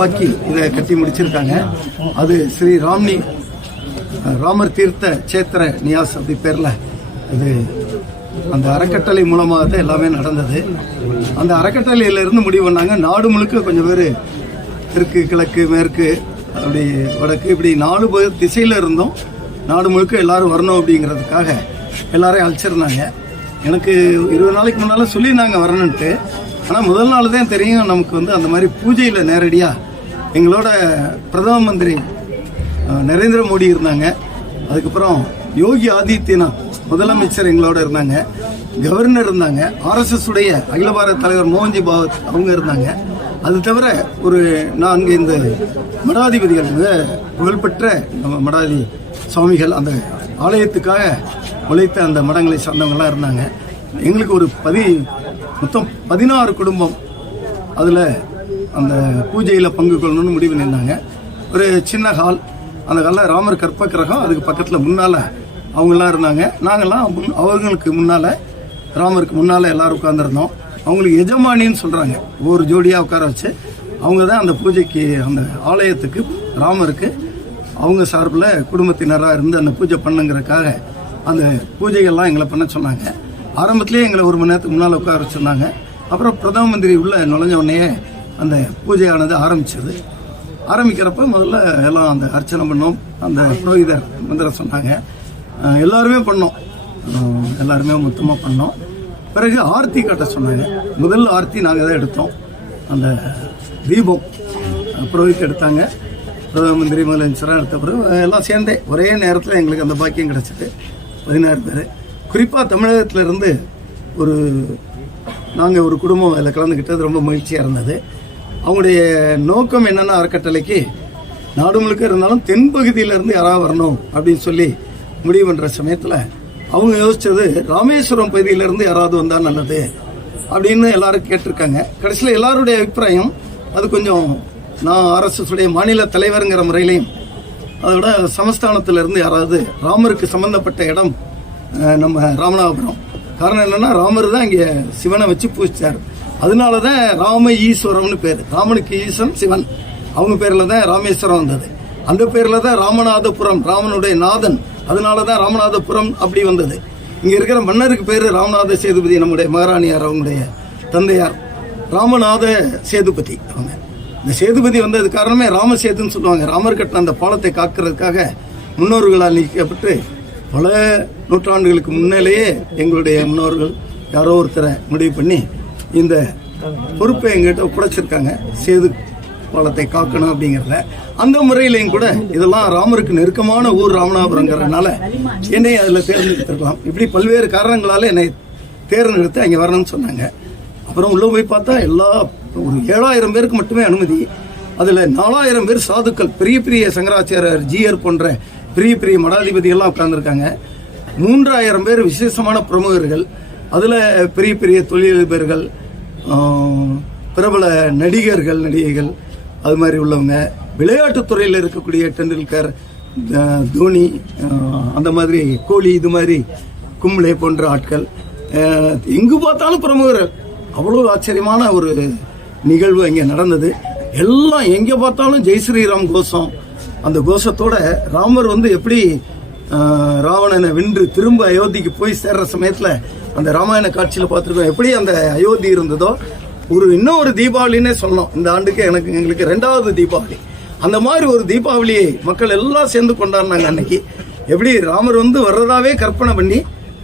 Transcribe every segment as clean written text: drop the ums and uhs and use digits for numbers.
உருவாக்கி இதை கட்டி முடிச்சிருக்காங்க. அது ஸ்ரீ ராமர் தீர்த்த சேத்திர நியாஸ் அப்படி பேரில் இது அந்த அறக்கட்டளை மூலமாக தான் எல்லாமே நடந்தது. அந்த அறக்கட்டளையிலிருந்து முடிவு பண்ணாங்க. நாடு முழுக்க கொஞ்சம் பேர் தெற்கு கிழக்கு மேற்கு அப்படி வடக்கு இப்படி 4 திசையில் இருந்தோம். நாடு முழுக்க எல்லாரும் வரணும் அப்படிங்கிறதுக்காக எல்லாரையும் அழைச்சிருந்தாங்க. எனக்கு 20 நாளைக்கு முன்னால் சொல்லியிருந்தாங்க வரணுன்ட்டு. ஆனால் முதல் நாள் தான் தெரியும் நமக்கு வந்து அந்த மாதிரி பூஜையில் நேரடியாக எங்களோட பிரதம மந்திரி நரேந்திர மோடி இருந்தாங்க. அதுக்கப்புறம் யோகி ஆதித்யநாத் முதலமைச்சர் எங்களோட இருந்தாங்க. கவர்னர் இருந்தாங்க. RSS உடைய அகில பாரத தலைவர் மோகன்ஜி பாவத் அவங்க இருந்தாங்க. அது தவிர ஒரு 4-5 மடாதிபதிகள் புகழ்பெற்ற நம்ம மடாதி சுவாமிகள் அந்த ஆலயத்துக்காக உழைத்த அந்த மடங்களை சார்ந்தவங்களாம் இருந்தாங்க. எங்களுக்கு ஒரு மொத்தம் 16 குடும்பம் அதில் அந்த பூஜையில் பங்கு கொள்ளணும்னு முடிவு பண்ணியிருந்தாங்க. ஒரு சின்ன ஹால், அந்த ஹாலில் ராமர் கற்ப கிரகம், அதுக்கு பக்கத்தில் முன்னால் அவங்களாம் இருந்தாங்க. நாங்கள்லாம் அவர்களுக்கு முன்னால் ராமருக்கு முன்னால் எல்லோரும் உட்காந்துருந்தோம். அவங்களுக்கு எஜமானின்னு சொல்கிறாங்க. ஒவ்வொரு ஜோடியாக உட்கார வச்சு அவங்க தான் அந்த பூஜைக்கு அந்த ஆலயத்துக்கு ராமருக்கு அவங்க சார்பில் குடும்பத்தினராக இருந்து அந்த பூஜை பண்ணுங்கிறதுக்காக அந்த பூஜைகள்லாம் எங்களை பண்ண சொன்னாங்க. ஆரம்பத்திலே எங்களை 1 மணி நேரத்துக்கு முன்னால் உட்கார வச்சுருந்தாங்க. அப்புறம் பிரதம மந்திரி உள்ளே நுழைஞ்ச உடனே அந்த பூஜையானது ஆரம்பித்தது. ஆரம்பிக்கிறப்ப முதல்ல எல்லாம் அந்த அர்ச்சனை பண்ணோம். அந்த புரோகிதர் மந்திரம் சொன்னாங்க. எல்லாருமே பண்ணோம். எல்லாருமே மொத்தமாக பண்ணோம். பிறகு ஆர்த்தி காட்ட சொன்னாங்க. முதல் ஆர்த்தி நாங்கள் தான் எடுத்தோம். அந்த தீபம் புரோகித் எடுத்தாங்க. பிரதம மந்திரி முதலமைச்சராக எடுத்த பிறகு எல்லாம் சேர்ந்தே ஒரே நேரத்தில் எங்களுக்கு அந்த பாக்கியம் கிடச்சிது. 16 பேர். குறிப்பாக தமிழகத்திலிருந்து நாங்கள் ஒரு குடும்பம் அதில் கலந்துக்கிட்டது ரொம்ப மகிழ்ச்சியாக இருந்தது. அவங்களுடைய நோக்கம் என்னென்னா அறக்கட்டளைக்கு நாடு முழுக்க இருந்தாலும் தென்பகுதியிலேருந்து யாராவது வரணும் அப்படின்னு சொல்லி முடிவு பண்ணுற சமயத்தில் அவங்க யோசித்தது ராமேஸ்வரம் பகுதியிலேருந்து யாராவது வந்தால் நல்லது அப்படின்னு எல்லாரும் கேட்டிருக்காங்க. கடைசியில் எல்லாருடைய அபிப்பிராயம் அது கொஞ்சம் நான் RSS மாநில தலைவருங்கிற முறையிலையும் அதோட சமஸ்தானத்திலிருந்து யாராவது ராமருக்கு சம்பந்தப்பட்ட இடம் நம்ம ராமநாதபுரம். காரணம் என்னன்னா ராமர் தான் இங்கே சிவனை வச்சு பூஜிச்சார். அதனால தான் ராம ஈஸ்வரம்னு பேர். ராமனுக்கு ஈசன் சிவன், அவங்க பேரில் தான் ராமேஸ்வரம் வந்தது. அந்த பேரில் தான் ராமநாதபுரம், ராமனுடைய நாதன், அதனால தான் ராமநாதபுரம் அப்படி வந்தது. இங்கே இருக்கிற மன்னருக்கு பேர் ராமநாத சேதுபதி, நம்முடைய மகாராணியார் அவங்களுடைய தந்தையார் ராமநாத சேதுபதி. அவங்க இந்த சேதுபதி வந்தது காரணமே ராமசேதுன்னு சொல்லுவாங்க. ராமர் கட்டின அந்த பாலத்தை காக்கிறதுக்காக முன்னோர்களால் நீக்கப்பட்டு பல நூற்றாண்டுகளுக்கு முன்னிலேயே எங்களுடைய முன்னோர்கள் யாரோ ஒருத்தரை முடிவு பண்ணி இந்த பொறுப்பை எங்கிட்ட ஒப்படைச்சிருக்காங்க. சேது பாலத்தை காக்கணும் அப்படிங்கிறத அந்த முறையிலையும் கூட இதெல்லாம் ராமருக்கு நெருக்கமான ஊர் ராமநாதபுரங்கிறதுனால என்னை அதில் தேர்ந்தெடுத்திருக்கலாம். இப்படி பல்வேறு காரணங்களால் என்னை தேர்ந்தெடுத்து அங்கே வரணும்னு சொன்னாங்க. அப்புறம் உள்ளே போய் பார்த்தா ஒரு 7000 பேருக்கு மட்டுமே அனுமதி. அதில் 4000 பேர் சாதுக்கள், பெரிய பெரிய சங்கராச்சாரியர், ஜிஆர் போன்ற பெரிய பெரிய மடாதிபதிகள்லாம் உட்கார்ந்துருக்காங்க. 3000 பேர் விசேஷமான பிரமுகர்கள், அதில் பெரிய பெரிய தொழிலதிபர்கள், பிரபல நடிகர்கள், நடிகைகள், அது மாதிரி உள்ளவங்க, விளையாட்டுத்துறையில் இருக்கக்கூடிய டெண்டுல்கர், தோனி, அந்த மாதிரி கோலி, இது மாதிரி கும்ளே போன்ற ஆட்கள், எங்கு பார்த்தாலும் பிரமுகர்கள். அவ்வளோ ஆச்சரியமான ஒரு நிகழ்வு இங்கே நடந்தது. எல்லாம் எங்கே பார்த்தாலும் ஜெய் ஸ்ரீராம் கோஷம். அந்த கோஷத்தோட ராமர் எப்படி ராவணனை வென்று திரும்ப அயோத்திக்கு போய் சேர்ற சமயத்தில் அந்த ராமாயண காட்சியில் பார்த்துருக்கோம். எப்படி அந்த அயோத்தி இருந்ததோ இன்னும் ஒரு தீபாவளின்னே சொல்லணும். இந்த ஆண்டுக்கு எங்களுக்கு 2வது தீபாவளி. அந்த மாதிரி ஒரு தீபாவளியை மக்கள் எல்லாம் சேர்ந்து கொண்டாடினாங்க. அன்னைக்கு எப்படி ராமர் வர்றதாவே கற்பனை பண்ணி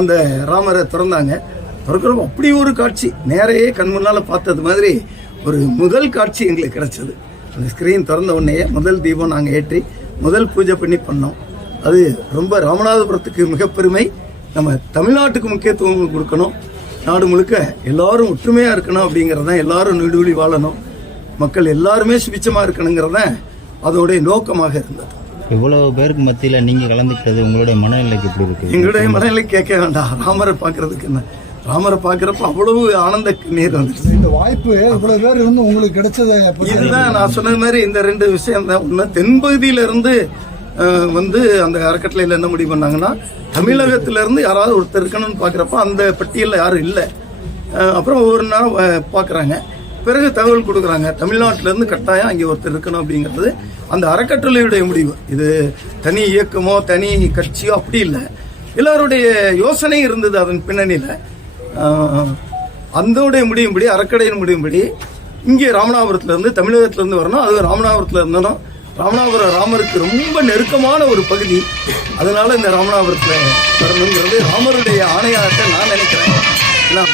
அந்த ராமரை திறந்தாங்க. திறக்கிறப்ப அப்படி ஒரு காட்சி நேரையே கண் முன்னால் பார்த்தது மாதிரி ஒரு முதல் காட்சி எங்களுக்கு கிடைச்சது. அந்த ஸ்க்ரீன் திறந்த உடனே முதல் தீபம் நாங்கள் ஏற்றி முதல் பூஜை பண்ணி பண்ணோம். அது ரொம்ப ராமநாதபுரத்துக்கு மிக பெருமை. நம்ம தமிழ்நாட்டுக்கு முக்கியத்துவம் கொடுக்கணும். நாடு முழுக்க எல்லாரும் ஒற்றுமையாக இருக்கணும் அப்படிங்கிறதான், எல்லாரும் நெடுவழி வாழணும், மக்கள் எல்லாருமே சுபிச்சமாக இருக்கணுங்கிறதான் அதோடைய நோக்கமாக இருந்தது. இவ்வளவு பேருக்கு மத்தியில் நீங்கள் கலந்துக்கிட்டது உங்களுடைய மனநிலைக்கு எப்படி இருக்கு? எங்களுடைய மனநிலை கேட்க வேண்டாம். ராமரை பார்க்கறதுக்கு என்ன, ராமரை பார்க்குறப்ப அவ்வளவு ஆனந்த நீர் வந்துடுச்சு. இந்த வாய்ப்பு இவ்வளவு பேர் உங்களுக்கு கிடைச்சது இதுதான் நான் சொன்னது மாதிரி. இந்த 2 விஷயம் தான். ஒன்று, தென்பகுதியிலிருந்து அந்த அறக்கட்டளையில் என்ன முடிவு பண்ணாங்கன்னா, தமிழகத்திலிருந்து யாராவது ஒருத்தர் இருக்கணும்னு பார்க்குறப்ப அந்த பட்டியலில் யாரும் இல்லை. அப்புறம் ஒவ்வொரு நாள் பார்க்குறாங்க, பிறகு தகவல் கொடுக்குறாங்க தமிழ்நாட்டிலேருந்து கட்டாயம் அங்கே ஒருத்தர் இருக்கணும் அப்படிங்கிறது அந்த அறக்கட்டளையுடைய முடிவு. இது தனி இயக்கமோ தனி கட்சியோ அப்படி இல்லை, எல்லாருடைய யோசனை இருந்தது அதன் பின்னணியில். அந்தோடைய முடியும்படி, அறக்கடையின் முடியும்படி இங்கே ராமநாதபுரத்துலேருந்து தமிழகத்திலேருந்து வரணும். அது ராமநாதபுரத்தில் இருந்தோம். ராமநாதபுரம் ராமருக்கு ரொம்ப நெருக்கமான ஒரு பகுதி. அதனால இந்த ராமநாதபுரத்தில் வரணுங்கிறது ராமருடைய ஆணையாகத்தை நான் நினைக்கிறேன்.